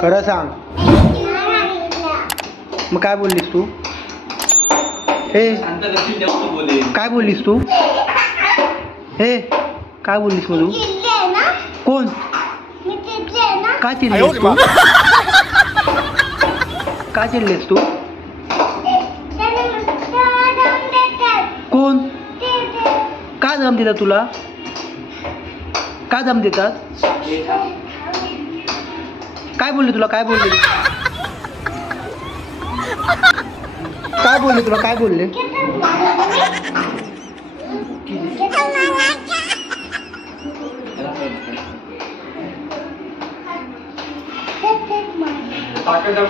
खरं सांग. मग काय बोललीस तू? हे काय बोललीस तू? हे काय बोललीस मग तू? कोण? का चिडलीस तू? का चिडलीस तू? कोण? का दम देतात तुला? का दम देतात? काय बोलले तुला? काय बोलले? काय बोलले तुला? काय बोलले?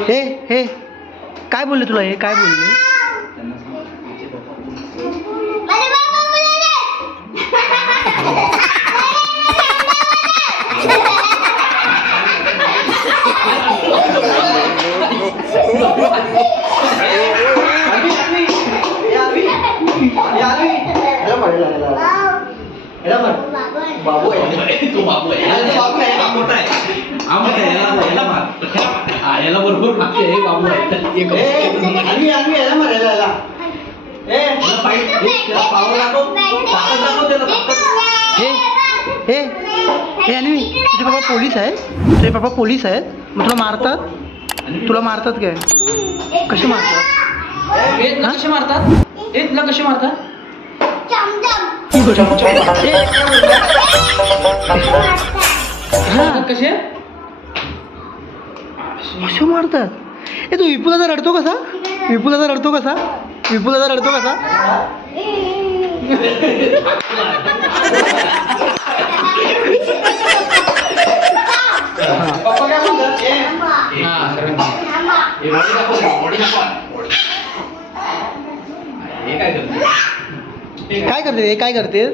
हे हे काय बोलले तुला? हे काय बोलले? बाबू आहे तो. बाबू आहे मोठा आहे. याला भरपूर मागते. हे बाबू आहे. हे अन्वी, तुझे पप्पा पोलीस आहेत? तुझे पप्पा पोलीस आहेत? मग तुला मारतात? तुला मारतात काय? कसे मारतात? कसे मारतात? तुला कसे मारतात? कसे कसे मारतात? हे तू विपुलाचा रडतो कसा? विपुलाचा रडतो कसा? विपुलाचा रडतो कसा? काय करते? काय करते?